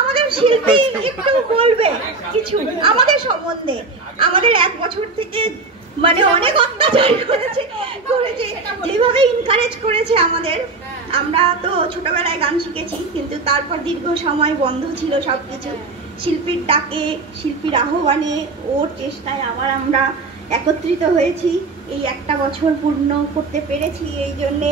আমাদের শিল্পী একটু বলবে কিছু আমাদের সম্বন্ধে। আমাদের 1 বছর থেকে মানে অনেক অত্যাচার করেছে যেভাবে এনকারেজ করেছে আমাদের। আমরা তো ছোটবেলায় গান শিখেছি, কিন্তু তারপর দীর্ঘ সময় বন্ধ ছিল সবকিছু। শিল্পীর ডাকে, শিল্পীর আহ্বানে, ওর চেষ্টায় আবার আমরা একত্রিত হয়েছি। এই 1টা বছর পূর্ণ করতে পেরেছি, এই জন্যে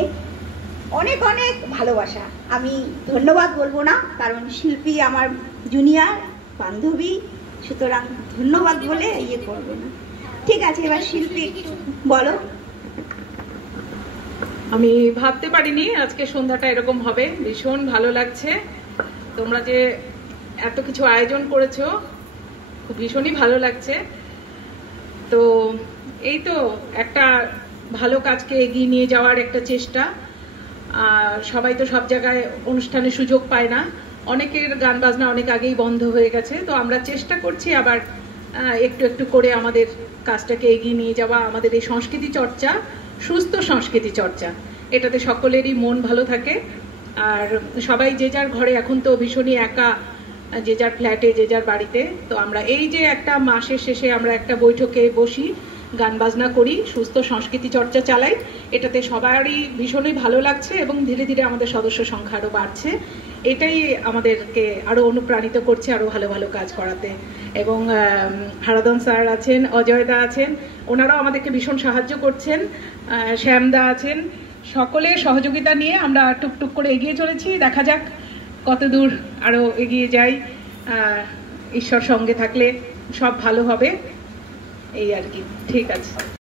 অনেক অনেক ভালোবাসা। আমি ধন্যবাদ বলবো না, কারণ শিল্পী আমার জুনিয়র বান্ধবী, সুতরাং ধন্যবাদ বলে ইয়ে করবো না। ঠিক আছে, এবার শিল্পী বলো। আমি ভাবতে পারিনি আজকে সন্ধ্যাটা এরকম হবে, ভীষণ ভালো লাগছে। তোমরা যে এত কিছু আয়োজন করেছো, খুব ভীষণই ভালো লাগছে। তো এই তো একটা ভালো কাজকে এগিয়ে নিয়ে যাওয়ার একটা চেষ্টা। সবাই তো সব জায়গায় অনুষ্ঠানের সুযোগ পায় না, অনেকের গান বাজনা অনেক আগেই বন্ধ হয়ে গেছে। তো আমরা চেষ্টা করছি আবার একটু একটু করে আমাদের কাজটাকে এগিয়ে নিয়ে যাওয়া। আমাদের এই সংস্কৃতি চর্চা, সুস্থ সংস্কৃতি চর্চা, এটাতে সকলেরই মন ভালো থাকে। আর সবাই যে যার ঘরে, এখন তো ভীষণই একা, যে যার ফ্ল্যাটে, যে যার বাড়িতে। তো আমরা এই যে একটা মাসের শেষে আমরা একটা বৈঠকে বসি, গান বাজনা করি, সুস্থ সংস্কৃতি চর্চা চালাই, এটাতে সবারই ভীষণই ভালো লাগছে এবং ধীরে ধীরে আমাদের সদস্য সংখ্যা আরও বাড়ছে। এটাই আমাদেরকে আরও অনুপ্রাণিত করছে আরও ভালো ভালো কাজ করাতে। এবং হারাধন স্যার আছেন, অজয়দা আছেন, ওনারাও আমাদেরকে ভীষণ সাহায্য করছেন, শ্যামদা আছেন। সকলের সহযোগিতা নিয়ে আমরা টুকটুক করে এগিয়ে চলেছি। দেখা যাক কত দূর আরও এগিয়ে যাই। ঈশ্বর সঙ্গে থাকলে সব ভালো হবে, এই আর কি। ঠিক আছে।